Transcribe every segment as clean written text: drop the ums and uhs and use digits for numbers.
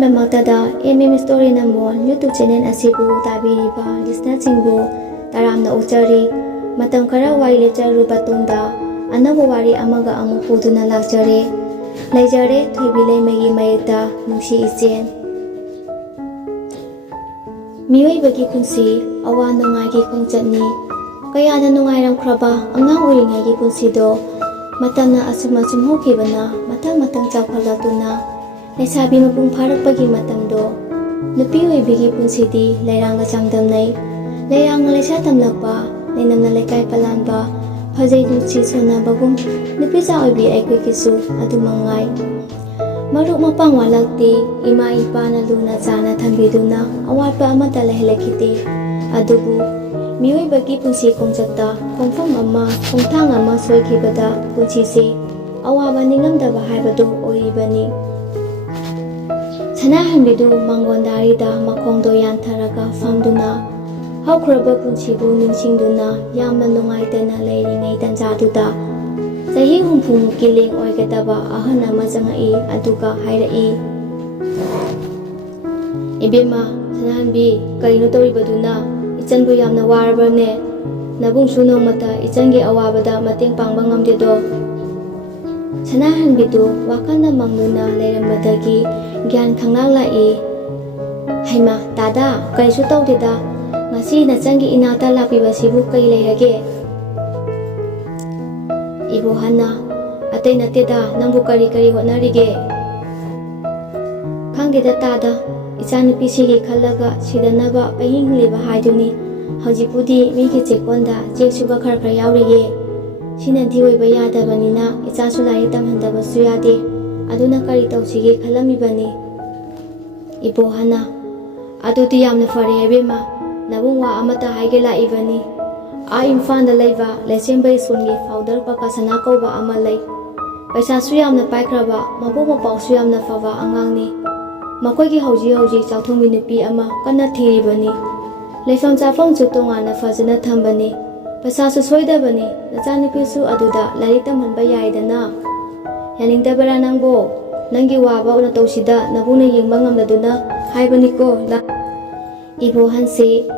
ꯑꯍꯥꯟꯕꯃꯛꯇꯗ Story Nambon YouTube channel asibu tabiriba listenersingbu taramna ucari matam khara wari lecharuba tungda anabu wari amaga amu puduna lakjare leijare thuibile megi mayeta nusi isen miyoibagi punsi awa nungai khongchatni kayana nungairamkhraba angang oiringai punsido matamna asuma sumhokibana matang chawkhalatuna Lesabi mapung pharakpagi matamdo nupi oibigi punsidi leiranga changdamnai leiranga lesa tamlakpa leinamna lekai palanba phajai nuchi sonabagum nupi cha oibi aikoi kisu adumangai maruk mapang walakti ima ipa na luna chana thambiduna awatpa amata lehelekite adubu miyoibagi punsi kongchatta kongfam ama kongthang ama soikhibada punsisi awaba ningamdaba haibadu oiribani Sanahanbidu mangondarida makongdo yantharaga famduna haukraba punsibu ningsingduna yamna nungaitana leiringai tanjaduda chahi humphung kiling oigadaba ahana majangai aduga hairai Ibema sanahanbi kaino toribaduna ichanbu yamna warabane nabungsu nongmata ichangi awabada mateng pangba ngamdedo Sanahanbidu wakana mangnuna leirambadagi Gyan khangnak lai Haima dada kaisu tawdeda ngasi nachangi inata lapiba sibu kai leirage Ibu Hana atay nateda nangbu kari hotnarige Khangdeda tada ichanupi sigi khallaga sidanaba pahing leba haiduni hojipudi migi chekonda cheksuba khara yaurige Sinanti oiba yadabanina ichasu lai tamhandabasu yade aduna kari tawsige khalamibani Ibo Hana adudi yamna fare ebema nabung wa amata haige laibani a imfanda leiba lesembai sungi founder pakasana kauba ama lei paisa su yamna paikraba mabu mapau su yamna fawa angangni makoigi hauji chawthongmi nupi ama kana thiribani leifam chafam chu tongana fajana thambani paisa su soidabani nachanupi su aduda lari tamhanba yaidana Yaningdabara nangbo nangi waba una tawsida nabuna yengba ngamladuna haibaniko la Ibo Hanse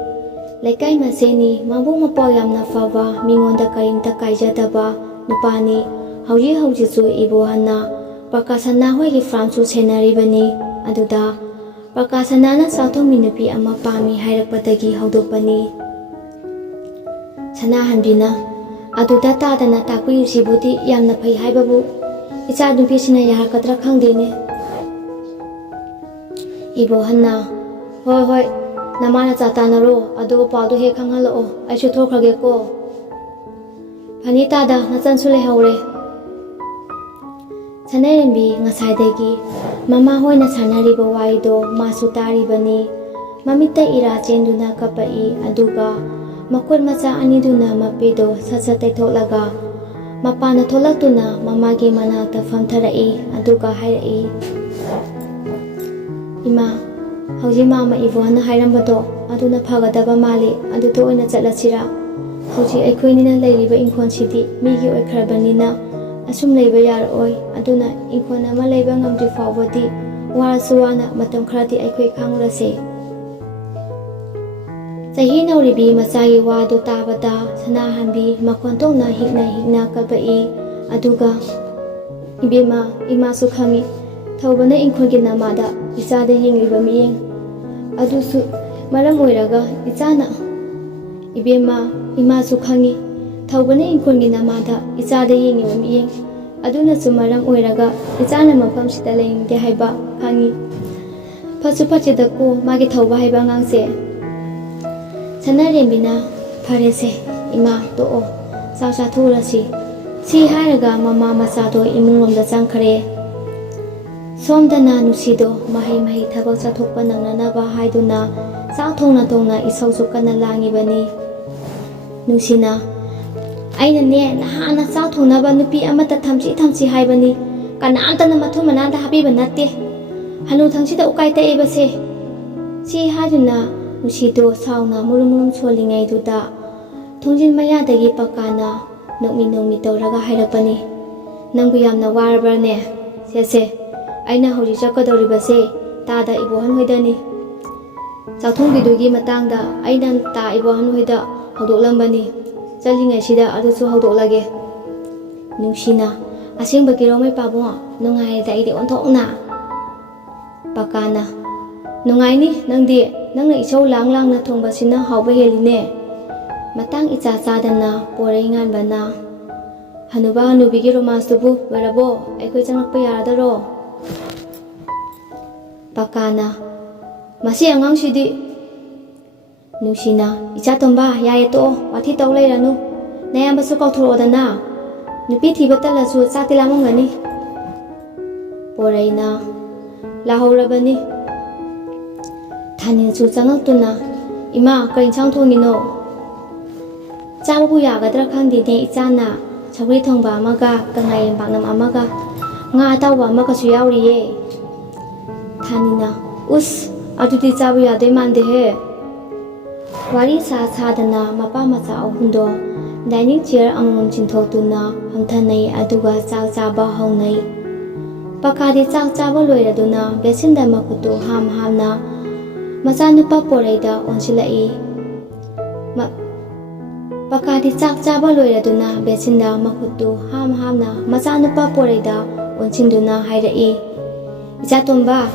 lekai maseni mabu mapau yamna faba mingonda kaimta kaijadaba nupani hauji chu Ibo Hanna Prakasana hoigi Franchu senaribani aduda Prakasana na sathongmi nupi ama pami hairakpadagi haudopani Sanahanbina aduda tadana takuyusibudi yamna phai haibabu Icha nupi sina yarakadra khangdene Ibo Hanna hoi namana chatanaro adu pawdu he khanghalao aisu thokhrage ko Phani tada nachansu lehaure Sanairembi ngasaidagi mama hoina sanariba waido masu taribani mamitta ira chenduna kapai aduga makul macha aniduna mapido satsa taitholaga Mapana tholakuna mamagi manakta famtharai aduga hairai Ima hauji mama Ibo Hana hairambado aduna phagadaba mali aduto oina chatlasira hauji aikhoinina leiriba inkhonsidi migi oikhrabanina asum leiba yaroi aduna inkhon ama leiba ngamdi fawbadi warasuwana matam khradi aikhoi khangurase Sahi nauribi masagi wado tabada sanahanbi makontongna hikna kabai aduga Ibema imasu khangi thawbana inkhongi namada ichada yengliba miyeng adusu maram oiraga ichana Ibema imasu khangi thawbana inkhongi namada ichada yengliba miyeng aduna su maram oiraga ichana mafam sida leingde haiba khangi phasu phachida ko magi thawba haiba ngangse Sanarembina farese ima to'o sausa thurasi si haraga mama masado imungomda changkhare somdana nusido mahai thabak chathokpa nangnanaba haiduna sa thongna isausu kana langibani nusina aina ne nahana sa thongnaba nupi amata thamchi haibani kanamtana mathumanada habiba natte hanu thangsida ukaita ebase si hajuna Nusido sauna murum solingai duda thongjin mayadagi pakana nokmi tawraga hairapani nangbu yamna warbrane sese aina hoji chakadoribase ꯇꯥꯗ ꯏꯕꯣꯍꯟ ꯍꯣꯏꯗꯅꯤ꯫ ꯆꯥꯛꯊꯣꯡꯕꯤꯗꯨꯒꯤ ꯃꯇꯥꯡꯗ ꯑꯩꯅ ꯇꯥ ꯏꯕꯣꯍꯟ ꯍꯣꯏꯗ ꯍꯧꯗꯣꯛꯂꯝꯕꯅꯤ꯫ ꯆꯠꯂꯤꯉꯩꯁꯤꯗ ꯑꯗꯨꯁꯨ ꯍꯧꯗꯣꯛꯂꯒꯦ꯫ ꯅꯨꯡꯁꯤꯅ: ꯑꯁꯦꯡꯕꯒꯤꯔꯣ ꯃꯩ ꯄꯥꯕꯨꯡ? ꯅꯨꯡꯉꯥꯏꯔꯦꯗ ꯑꯩꯗꯤ ꯑꯣꯟꯊꯣꯛꯅ꯫ ꯄꯀꯥꯅ: ꯅꯨꯡꯉꯥꯏꯅꯤ ꯅꯪꯗꯤ, ꯅꯪꯅ ꯏꯁꯧ ꯂꯥꯡꯅ ꯊꯣꯡꯕꯁꯤꯅ ꯍꯥꯎꯕ ꯍꯦꯜꯂꯤꯅꯦ꯫ ꯃꯇꯥꯡ ꯏꯆꯥ ꯆꯥꯗꯅ ꯄꯣꯔꯩ ꯉꯥꯟꯕꯅ: ꯍꯅꯨꯕ ꯍꯅꯨꯕꯤꯒꯤ ꯔꯣꯃꯥꯟꯁꯇꯨꯕꯨ ꯂꯣꯏꯔꯕꯣ? ꯑꯩꯈꯣꯏ ꯆꯪꯂꯛꯄ ꯌꯥꯔꯗꯔꯣ? ꯄꯀꯥꯅ: ꯃꯁꯤ ꯑꯉꯥꯡꯁꯤꯗꯤ꯫ ꯅꯨꯡꯁꯤꯅ: ꯏꯆꯥꯇꯣꯝꯕ ꯌꯥꯔꯦ ꯇꯣꯛꯑꯣ, ꯋꯥꯊꯤ ꯇꯧ ꯂꯩꯔꯅꯨ꯫ ꯅꯌꯥꯝꯕꯁꯨ ꯀꯧꯊꯣꯔꯛꯑꯣꯗꯅ, ꯅꯨꯄꯤ ꯊꯤꯕ ꯇꯜꯂꯁꯨ ꯆꯥꯛꯇꯤ ꯂꯥꯝꯃꯝꯒꯅꯤ꯫ ꯄꯣꯔꯩꯅ: ꯂꯥꯍꯧꯔꯕꯅꯤ꯫ ꯊꯥꯅꯤꯜꯁꯨ ꯆꯪꯉꯛꯇꯨꯅ: ꯏꯃꯥ, ꯀꯔꯤ ꯏꯟꯁꯥꯡ ꯊꯣꯡꯉꯤꯅꯣ? ꯆꯥꯕꯕꯨ ꯌꯥꯒꯗ꯭ꯔꯥ ꯈꯪꯗꯦꯅꯦ ꯏꯆꯥꯅ, ꯁꯧꯒ꯭ꯔꯤ ꯊꯣꯡꯕ ꯑꯃꯒ ꯀꯪꯂꯥꯌꯦꯟ ꯄꯥꯛꯅꯝ ꯑꯃꯒ ꯉꯥ ꯑꯇꯥꯎꯕ ꯑꯃꯒꯁꯨ ꯌꯥꯎꯔꯤꯌꯦ꯫ ꯊꯥꯅꯤꯜꯅ: ꯎꯁ, ꯑꯗꯨꯗꯤ ꯆꯥꯕ ꯌꯥꯗꯣꯏ ꯃꯥꯟꯗꯦꯍꯦ꯫ ꯋꯥꯔꯤ ꯁꯥꯗꯅ ꯃꯄꯥ ꯃꯆꯥ ꯑꯍꯨꯝꯗꯣ ꯗꯥꯏꯅꯤꯡ ꯆꯤꯌꯔ ꯑꯃꯃꯝ ꯆꯤꯡꯊꯣꯛꯇꯨꯅ ꯐꯝꯊꯅꯩ ꯑꯗꯨꯒ ꯆꯥꯛ ꯆꯥꯕ ꯍꯧꯅꯩ꯫ ꯄꯀꯥꯗꯤ ꯆꯥꯛ ꯆꯥꯕ ꯂꯣꯏꯔꯗꯨꯅ ꯕꯦꯁꯤꯟꯗ ꯃꯈꯨꯠꯇꯨ ꯍꯥꯝꯅ ꯃꯆꯥꯅꯨꯄꯥ ꯄꯣꯔꯩꯗ ꯑꯣꯟꯁꯤꯜꯂꯛꯏ꯫ ꯄꯀꯥꯗꯤ ꯆꯥꯛ ꯆꯥꯕ ꯂꯣꯏꯔꯗꯨꯅ ꯕꯦꯁꯤꯟꯗ ꯃꯈꯨꯠꯇꯨ ꯍꯥꯝꯅ ꯃꯆꯥꯅꯨꯄꯥ ꯄꯣꯔꯩꯗ ꯑꯣꯟꯁꯤꯟꯗꯨꯅ ꯍꯥꯏꯔꯛꯏ꯫ ꯏꯆꯥꯇꯣꯝꯕ,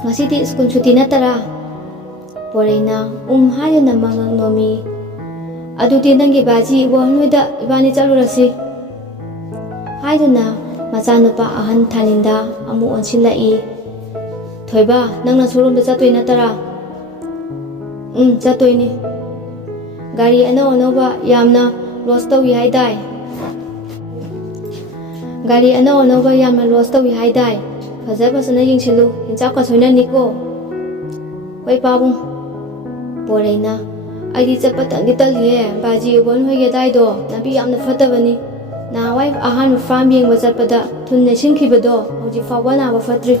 ꯉꯁꯤꯗꯤ ꯁ꯭ꯀꯨꯜ ꯁꯨꯇꯤ ꯅꯠꯇꯔꯥ? ꯄꯣꯔꯩꯅ ꯍꯥꯏꯗꯨꯅ ꯃꯉꯛ ꯅꯣꯝꯃꯤ꯫ ꯑꯗꯨꯗꯤ ꯅꯪꯒꯤ ꯕꯥꯖꯤ ꯏꯕꯣꯍꯟ ꯍꯣꯏꯗ ꯏꯕꯥꯅꯤ ꯆꯠꯂꯨꯔꯁꯤ ꯍꯥꯏꯗꯨꯅ ꯃꯆꯥꯅꯨꯄꯥ ꯑꯍꯟ ꯊꯥꯅꯤꯜꯗ ꯑꯃꯨꯛ ꯑꯣꯟꯁꯤꯜꯂꯛꯏ꯫ ꯊꯣꯏꯕ, ꯅꯪꯅ ꯁꯣꯔꯨꯝꯗ ꯆꯠꯇꯣꯏ ꯅꯠꯇꯔꯥ? ꯆꯠꯇꯣꯏꯅꯤ꯫ ꯒꯥꯔꯤ ꯑꯅꯧ ꯑꯅꯧꯕ ꯌꯥꯝꯅ ꯂꯣꯟꯆ ꯇꯧꯏ ꯍꯥꯏꯗꯥꯏ? ꯐꯖꯅ ꯌꯦꯡꯁꯤꯜꯂꯨ, ꯍꯤꯟꯆꯥꯎꯀ ꯁꯣꯏꯅꯅꯤꯀꯣ꯫ ꯍꯣꯏ ꯄꯥꯕꯨꯡ꯫ ꯄꯣꯔꯩꯅ: ꯑꯩꯗꯤ ꯆꯠꯄ ꯇꯟꯗꯤ ꯇꯜꯂꯤꯍꯦ, ꯕꯥꯖꯤ ꯏꯕꯣꯍꯟ ꯍꯣꯏꯒꯤ ꯑꯗꯥꯏꯗꯣ ꯂꯝꯕꯤ ꯌꯥꯝꯅ ꯐꯠꯇꯕꯅꯤ꯫ ꯅꯍꯥꯟꯋꯥꯏ ꯑꯍꯥꯟꯕ ꯐꯥꯔꯝ ꯌꯦꯡꯕ ꯆꯠꯄꯗ ꯊꯨꯟ ꯅꯩꯁꯤꯟꯈꯤꯕꯗꯣ ꯍꯧꯖꯤꯛ ꯐꯥꯎꯕ ꯅꯥꯕ ꯐꯠꯇ꯭ꯔꯤ꯫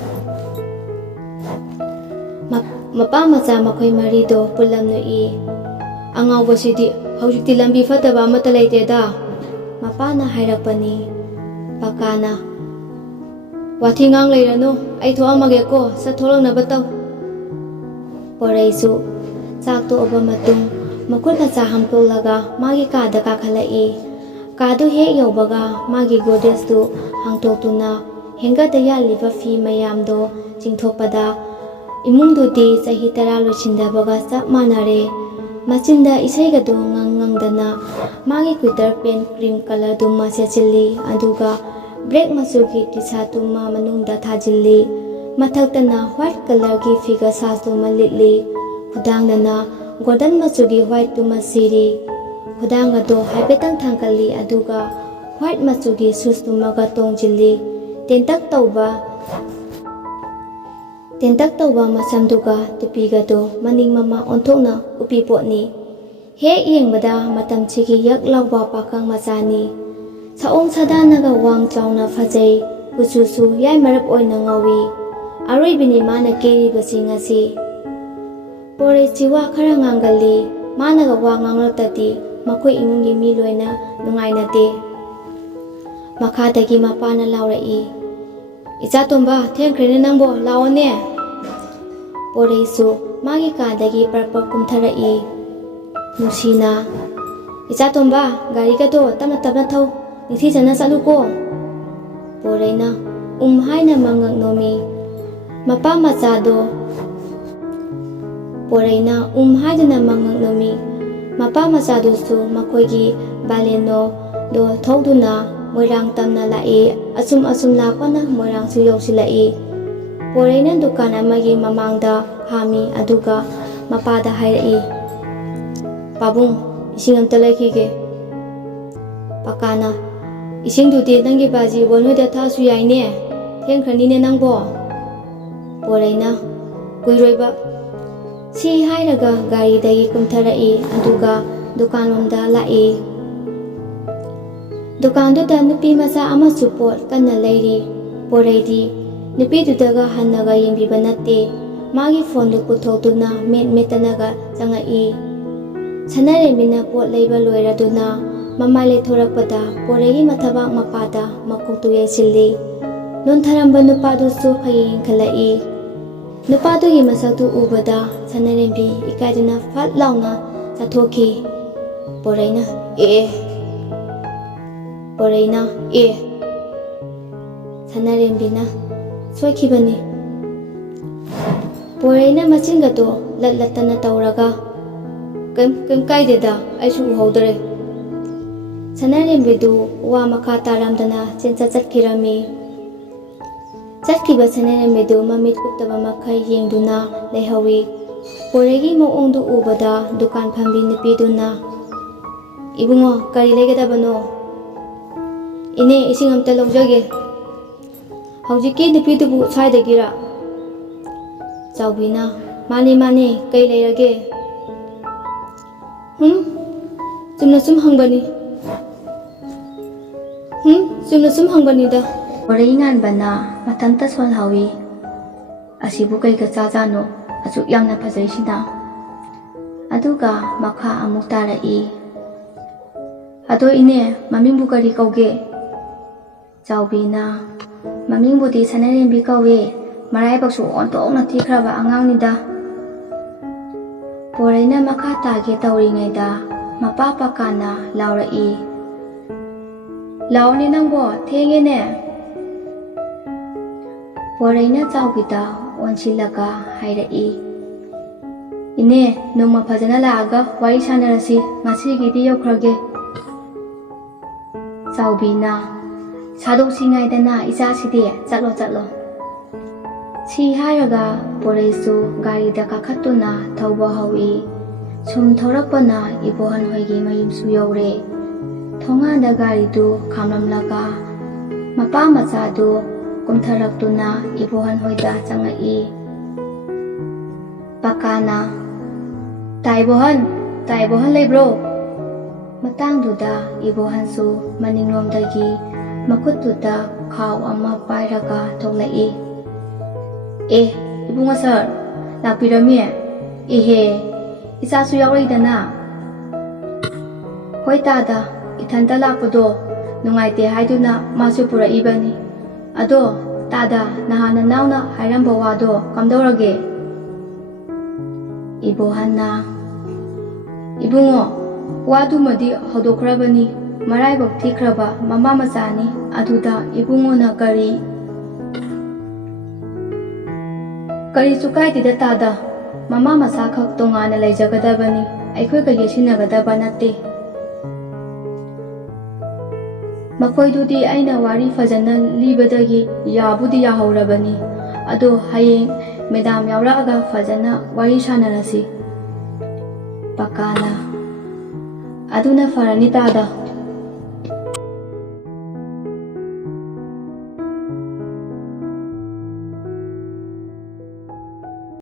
ꯃꯄꯥ ꯃꯆꯥ ꯃꯈꯣꯏ ꯃꯔꯤꯗꯣ ꯄꯨꯜꯂꯞ ꯅꯣꯛꯏ꯫ ꯑꯉꯥꯎꯕꯁꯤꯗꯤ, ꯍꯧꯖꯤꯛꯇꯤ ꯂꯝꯕꯤ ꯐꯠꯇꯕ ꯑꯃꯠꯇ ꯂꯩꯇꯦꯗ꯫ ꯃꯄꯥꯅ ꯍꯥꯏꯔꯛꯄꯅꯤ꯫ ꯄꯀꯥꯅ: ꯋꯥꯊꯤ ꯉꯥꯡ ꯂꯩꯔꯅꯨ, ꯑꯩ ꯊꯣꯛꯑꯝꯃꯒꯦꯀꯣ, ꯁꯠ ꯊꯣꯛꯂꯛꯅꯕ ꯇꯧ꯫ ꯄꯣꯔꯩꯁꯨ ꯆꯥꯛ ꯇꯣꯛꯑꯕ ꯃꯇꯨꯡ ꯃꯈꯨꯠ ꯃꯆꯥ ꯍꯥꯝꯇꯣꯛꯂꯒ ꯃꯥꯒꯤ ꯀꯥꯗ ꯀꯥꯈꯠꯂꯛꯏ꯫ ꯀꯥꯗꯨ ꯍꯦꯛ ꯌꯧꯕꯒ ꯃꯥꯒꯤ ꯒꯣꯗ꯭ꯔꯦꯖꯇꯨ ꯍꯥꯡꯇꯣꯛꯇꯨꯅ ꯍꯦꯡꯒꯔꯗ ꯌꯥꯜꯂꯤꯕ ꯐꯤ ꯃꯌꯥꯝꯗꯣ ꯆꯤꯡꯊꯣꯛꯄꯗ ꯏꯃꯨꯡꯗꯨꯗꯤ ꯆꯍꯤ 10 ꯂꯣꯏꯁꯤꯟꯗꯕꯒ ꯆꯞ ꯃꯥꯟꯅꯔꯦ꯫ ꯃꯆꯤꯟꯗ ꯏꯁꯩꯒꯗꯣ ꯉꯪꯗꯅ ꯃꯥꯒꯤ ꯀ꯭ꯋꯤꯜꯇꯔ ꯄꯦꯟ ꯀ꯭ꯔꯤꯝ ꯀꯂꯔꯗꯨꯃ ꯁꯦꯠꯆꯤꯜꯂꯤ, ꯑꯗꯨꯒ ꯕ꯭ꯂꯦꯛ ꯃꯆꯨꯒꯤ ꯇꯤ ꯁꯥꯔꯠꯇꯨꯃ ꯃꯅꯨꯡꯗ ꯊꯥꯖꯤꯜꯂꯤ꯫ ꯃꯊꯛꯇꯅ ꯍ꯭ꯋꯥꯏꯠ ꯀꯂꯔꯒꯤ ꯐꯤꯒꯔ ꯁꯥꯔꯠꯇꯨꯃ ꯂꯤꯠꯂꯤ꯫ ꯈꯨꯗꯥꯡꯗꯅ ꯒꯣꯜꯗꯟ ꯃꯆꯨꯒꯤ ꯍ꯭ꯋꯥꯏꯠꯇꯨꯃ ꯁꯤꯔꯤ꯫ ꯈꯨꯗꯥꯡ ꯑꯗꯣ ꯍꯥꯏꯐꯦꯠꯇꯪ ꯊꯥꯡꯒꯠꯂꯤ, ꯑꯗꯨꯒ ꯍ꯭ꯋꯥꯏꯠ ꯃꯆꯨꯒꯤ ꯁꯨꯁꯇꯨꯃꯒ ꯇꯣꯡꯁꯤꯜꯂꯤ꯫ ꯇꯦꯟꯇꯛ ꯇꯧꯕ ꯃꯁꯝꯗꯨꯒ ꯇꯨꯄꯤꯒꯗꯣ ꯃꯅꯤꯡ ꯃꯃꯥꯡ ꯑꯣꯟꯊꯣꯛꯅ ꯎꯞꯄꯤ ꯄꯣꯠꯅꯤ꯫ ꯍꯦꯛ ꯌꯦꯡꯕꯗ ꯃꯇꯝꯁꯤꯒꯤ ꯌꯛ ꯂꯥꯎꯕ ꯄꯥꯈꯪ ꯃꯆꯥꯅꯤ꯫ ꯁꯑꯣꯡ ꯁꯥꯗꯥꯅꯒ ꯋꯥꯡ ꯆꯥꯎꯅ ꯐꯖꯩ, ꯀꯨꯆꯨꯁꯨ ꯌꯥꯏꯃꯔꯞ ꯑꯣꯏꯅ ꯉꯧꯏ꯫ ꯑꯔꯣꯏꯕꯤꯅꯤ ꯃꯥꯅ ꯀꯦꯔꯤꯕꯁꯤ ꯉꯁꯤ꯫ ꯄꯣꯔꯩꯁꯤ ꯋꯥ ꯈꯔ ꯉꯥꯡꯒꯜꯂꯤ, ꯃꯥꯅꯒ ꯋꯥ ꯉꯥꯡꯂꯛꯇꯗꯤ ꯃꯈꯣꯏ ꯏꯃꯨꯡꯒꯤ ꯃꯤ ꯂꯣꯏꯅ ꯅꯨꯡꯉꯥꯏꯅꯗꯦ꯫ ꯃꯈꯥꯗꯒꯤ ꯃꯄꯥꯅ ꯂꯥꯎꯔꯛꯏ꯫ ꯏꯆꯥꯇꯣꯝꯕ, ꯊꯦꯡꯈ꯭ꯔꯦꯅꯦ ꯅꯪꯕꯣ, ꯂꯥꯛꯑꯣꯅꯦ꯫ ꯄꯣꯔꯩꯁꯨ ꯃꯥꯒꯤ ꯀꯥꯗꯒꯤ ꯄꯔꯞ ꯀꯨꯝꯊꯔꯛꯏ꯫ ꯅꯨꯡꯁꯤꯅ: ꯏꯆꯥꯇꯣꯝꯕ, ꯒꯥꯔꯤꯒꯗꯣ ꯇꯞꯅ ꯊꯧ, ꯅꯤꯡꯊꯤꯖꯅ ꯆꯠꯂꯨꯀꯣ꯫ ꯄꯣꯔꯩꯅ ꯍꯥꯏꯅ ꯃꯉꯛ ꯅꯣꯝꯃꯤ꯫ ꯄꯣꯔꯩꯅ ꯍꯥꯏꯗꯨꯅ ꯃꯉꯛ ꯅꯣꯝꯃꯤ꯫ ꯃꯄꯥ ꯃꯆꯥꯗꯨꯁꯨ ꯃꯈꯣꯏꯒꯤ ꯕꯥꯂꯦꯅꯣꯗꯣ ꯊꯧꯗꯨꯅ ꯃꯣꯏꯔꯥꯡ ꯇꯝꯅ ꯂꯥꯛꯏ꯫ ꯑꯁꯨꯝ ꯂꯥꯛꯄꯅ ꯃꯣꯏꯔꯥꯡꯁꯨ ꯌꯧꯁꯤꯜꯂꯛꯏ꯫ ꯄꯣꯔꯩꯅ ꯗꯨꯀꯥꯟ ꯑꯃꯒꯤ ꯃꯃꯥꯡꯗ ꯈꯥꯝꯃꯤ, ꯑꯗꯨꯒ ꯃꯄꯥꯗ ꯍꯥꯏꯔꯛꯏ꯫ ꯄꯥꯕꯨꯡ, ꯏꯁꯤꯡ ꯑꯝꯇ ꯂꯩꯈꯤꯒꯦ꯫ ꯄꯀꯥꯅ: ꯏꯁꯤꯡꯗꯨꯗꯤ ꯅꯪꯒꯤ ꯕꯥꯖꯤ ꯏꯕꯣꯍꯟ ꯍꯣꯏꯗ ꯊꯛꯑꯁꯨ ꯌꯥꯏꯅꯦ, ꯊꯦꯡꯈ꯭ꯔꯅꯤꯅꯦ ꯅꯪꯕꯣ꯫ ꯄꯣꯔꯩꯅ: ꯀꯨꯏꯔꯣꯏꯕ꯫ ꯁꯤ ꯍꯥꯏꯔꯒ ꯒꯥꯔꯤꯗꯒꯤ ꯀꯨꯝꯊꯔꯛꯏ, ꯑꯗꯨꯒ ꯗꯨꯀꯥꯟꯂꯣꯝꯗ ꯂꯥꯛꯏ꯫ ꯗꯨꯀꯥꯟꯗꯨꯗ ꯅꯨꯄꯤ ꯃꯆꯥ ꯑꯃꯁꯨ ꯄꯣꯠ ꯀꯟꯅ ꯂꯩꯔꯤ꯫ ꯄꯣꯔꯩꯗꯤ ꯅꯨꯄꯤꯗꯨꯗꯒ ꯍꯟꯅꯒ ꯌꯦꯡꯕꯤꯕ ꯅꯠꯇꯦ, ꯃꯥꯒꯤ ꯐꯣꯟꯗꯨ ꯄꯨꯊꯣꯛꯇꯨꯅ ꯃꯦꯠꯇꯅꯒ ꯆꯪꯉꯛꯏ꯫ ꯁꯅꯔꯩꯕꯤꯅ ꯄꯣꯠ ꯂꯩꯕ ꯂꯣꯏꯔꯗꯨꯅ ꯃꯃꯥꯏ ꯂꯩꯊꯣꯔꯛꯄꯗ ꯄꯣꯔꯩꯒꯤ ꯃꯊꯕꯥꯛ ꯃꯄꯥꯗ ꯃꯀꯣꯛꯇꯨ ꯌꯩꯁꯤꯜꯂꯤ꯫ ꯅꯣꯟꯊꯔꯝꯕ ꯅꯨꯄꯥꯗꯨꯁꯨ ꯈꯌꯦꯡ ꯌꯦꯡꯈꯠꯂꯛꯏ꯫ ꯅꯨꯄꯥꯗꯨꯒꯤ ꯃꯁꯛꯇꯨ ꯎꯕꯗ ꯁꯅꯔꯦꯝꯕꯤ ꯏꯀꯥꯏꯗꯨꯅ ꯐꯠ ꯂꯥꯎꯅ ꯆꯠꯊꯣꯛꯈꯤ꯫ ꯄꯣꯔꯩꯅ ꯄꯣꯔꯩꯅ ꯁꯅꯔꯦꯝꯕꯤꯅ ꯁꯣꯏꯈꯤꯕꯅꯤ꯫ ꯄꯣꯔꯩꯅ ꯃꯆꯤꯟꯒꯗꯣ ꯂꯠꯂꯠꯇꯅ ꯇꯧꯔꯒ ꯀꯩꯝ ꯀꯥꯏꯗꯦꯗ ꯑꯩꯁꯨ ꯎꯍꯧꯗ꯭ꯔꯦ꯫ ꯁꯅꯔꯦꯝꯕꯤꯗꯨ ꯋꯥ ꯃꯈꯥ ꯇꯥꯔꯝꯗꯅ ꯆꯦꯟꯆꯠ ꯆꯠꯈꯤꯔꯝꯃꯤ꯫ ꯆꯠꯈꯤꯕ ꯁꯅꯔꯦꯝꯕꯤꯗꯨ ꯃꯃꯤꯠ ꯀꯨꯞꯇꯕ ꯃꯈꯩ ꯌꯦꯡꯗꯨꯅ ꯂꯩꯍꯧꯏ꯫ ꯄꯣꯔꯩꯒꯤ ꯃꯑꯣꯡꯗꯨ ꯎꯕꯗ ꯗꯨꯀꯥꯟ ꯐꯝꯕꯤ ꯅꯨꯄꯤꯗꯨꯅ "ꯏꯕꯨꯡꯉꯣ ꯀꯔꯤ ꯂꯩꯒꯗꯕꯅꯣ?" "ꯏꯅꯦ ꯏꯁꯤꯡ ꯑꯝꯇ ꯂꯧꯖꯒꯦ." "ꯍꯧꯖꯤꯛꯀꯤ ꯅꯨꯄꯤꯗꯨꯕꯨ ꯁ꯭ꯋꯥꯏꯗꯒꯤꯔꯥ?" ꯆꯥꯎꯕꯤꯅ "ꯃꯥꯅꯤ ꯀꯩ ꯂꯩꯔꯒꯦ?" ꯆꯨꯝꯅ ꯁꯨꯝ ꯍꯪꯕꯅꯤꯗ." ꯄꯣꯔꯩ ꯉꯥꯟꯕꯅ ꯃꯊꯟꯇ ꯁꯣꯜꯍꯧꯏ꯫ "ꯑꯁꯤꯕꯨ ꯀꯩꯒ ꯆꯥꯖꯥꯠꯅꯣ ꯑꯁꯨꯛ ꯌꯥꯝꯅ ꯐꯖꯩꯁꯤꯅ?" ꯑꯗꯨꯒ ꯃꯈꯥ ꯑꯃꯨꯛ ꯇꯥꯔꯛꯏ꯫ "ꯑꯗꯣ ꯏꯅꯦ ꯃꯃꯤꯡꯕꯨ ꯀꯔꯤ ꯀꯧꯒꯦ?" ꯆꯥꯎꯕꯤꯅ "ꯃꯃꯤꯡꯕꯨꯗꯤ ꯁꯅꯔꯦꯝꯕꯤ ꯀꯧꯏ, ꯃꯔꯥꯏꯕꯛꯁꯨ ꯑꯣꯟꯊꯣꯛꯅ ꯊꯤꯈ꯭ꯔꯕ ꯑꯉꯥꯡꯅꯤꯗ." ꯄꯣꯔꯩꯅ ꯃꯈꯥ ꯇꯥꯒꯦ ꯇꯧꯔꯤꯉꯩꯗ ꯃꯄꯥ ꯄꯀꯥꯅ ꯂꯥꯎꯔꯛꯏ꯫ "ꯂꯥꯛꯑꯣꯅꯦ ꯅꯪꯕꯣ ꯊꯦꯡꯉꯦꯅꯦ." ꯄꯣꯔꯩꯅ ꯆꯥꯎꯕꯤꯗ ꯑꯣꯟꯁꯤꯜꯂꯒ ꯍꯥꯏꯔꯛꯏ꯫ "ꯏꯅꯦ ꯅꯣꯡꯃ ꯐꯖꯅ ꯂꯥꯛꯑꯒ ꯋꯥꯔꯤ ꯁꯥꯟꯅꯔꯁꯤ, ꯉꯁꯤꯒꯤꯗꯤ ꯌꯧꯈ꯭ꯔꯒꯦ." ꯆꯥꯎꯕꯤꯅ "ꯁꯥꯗꯣꯛꯁꯤꯉꯥꯏꯗꯅ ꯏꯆꯥꯁꯤꯗꯤ, ꯆꯠꯂꯣ." ꯁꯤ ꯍꯥꯏꯔꯒ ꯄꯣꯔꯩꯁꯨ ꯒꯥꯔꯤꯗ ꯀꯥꯈꯠꯇꯨꯅ ꯊꯧꯕ ꯍꯧꯏ꯫ ꯁꯨꯝ ꯊꯧꯔꯛꯄꯅ ꯏꯕꯣꯍꯟ ꯍꯣꯏꯒꯤ ꯃꯌꯨꯝꯁꯨ ꯌꯧꯔꯦ꯫ ꯊꯣꯡꯒꯥꯟꯗ ꯒꯥꯔꯤꯗꯨ ꯈꯥꯝꯂꯝꯂꯒ ꯃꯄꯥ ꯃꯆꯥꯗꯨ ꯀꯨꯝꯊꯔꯛꯇꯨꯅ ꯏꯕꯣꯍꯟ ꯍꯣꯏꯗ ꯆꯪꯉꯛꯏ꯫ ꯄꯀꯥꯅ ꯇꯥ ꯏꯕꯣꯍꯟ ꯂꯩꯕ꯭ꯔꯣ?" ꯃꯇꯥꯡꯗꯨꯗ ꯏꯕꯣꯍꯟꯁꯨ ꯃꯅꯤꯡꯂꯣꯝꯗꯒꯤ ꯃꯈꯨꯠꯇꯨꯗ ꯈꯥꯎ ꯑꯃ ꯄꯥꯏꯔꯒ ꯊꯣꯛꯂꯛꯏ꯫ "ꯏꯕꯨꯡꯉꯣ ꯁꯥꯔ ꯂꯥꯛꯄꯤꯔꯝꯃꯤ? ꯏꯍꯦ ꯏꯆꯥꯁꯨ ꯌꯥꯎꯔꯛꯏꯗꯅ." "ꯍꯣꯏ ꯇꯥꯗ, ꯏꯊꯟꯇ ꯂꯥꯛꯄꯗꯣ ꯅꯨꯡꯉꯥꯏꯇꯦ ꯍꯥꯏꯗꯨꯅ ꯃꯥꯁꯨ ꯄꯨꯔꯛꯏꯕꯅꯤ꯫ ꯑꯗꯣ ꯇꯥꯗ ꯅꯍꯥꯟ ꯅꯅꯥꯎꯅ ꯍꯥꯏꯔꯝꯕ ꯋꯥꯗꯣ ꯀꯝꯗꯧꯔꯒꯦ?" ꯏꯕꯣꯍꯟꯅ "ꯏꯕꯨꯡꯉꯣ ꯋꯥꯗꯨꯃꯗꯤ ꯍꯧꯗꯣꯛꯈ꯭ꯔꯕꯅꯤ, ꯃꯔꯥꯏꯕꯛ ꯊꯤꯈ꯭ꯔꯕ ꯃꯃꯥ ꯃꯆꯥꯅꯤ, ꯑꯗꯨꯗ ꯏꯕꯨꯡꯉꯣꯅ ꯀꯔꯤꯁꯨ ꯀꯥꯏꯗꯦꯗ ꯇꯥꯗ, ꯃꯃꯥ ꯃꯆꯥ ꯈꯛ ꯇꯣꯉꯥꯟꯅ ꯂꯩꯖꯒꯗꯕꯅꯤ, ꯑꯩꯈꯣꯏꯒ ꯌꯦꯠꯁꯤꯟꯅꯒꯗꯕ ꯅꯠꯇꯦ꯫ ꯃꯈꯣꯏꯗꯨꯗꯤ ꯑꯩꯅ ꯋꯥꯔꯤ ꯐꯖꯅ ꯂꯤꯕꯗꯒꯤ ꯌꯥꯕꯨꯗꯤ ꯌꯥꯍꯧꯔꯕꯅꯤ, ꯑꯗꯣ ꯍꯌꯦꯡ ꯃꯦꯗꯥꯝ ꯌꯥꯎꯔꯛꯑꯒ ꯐꯖꯅ ꯋꯥꯔꯤ ꯁꯥꯟꯅꯔꯁꯤ." ꯄꯀꯥꯅ "ꯑꯗꯨꯅ ꯐꯔꯅꯤ ꯇꯥꯗ꯫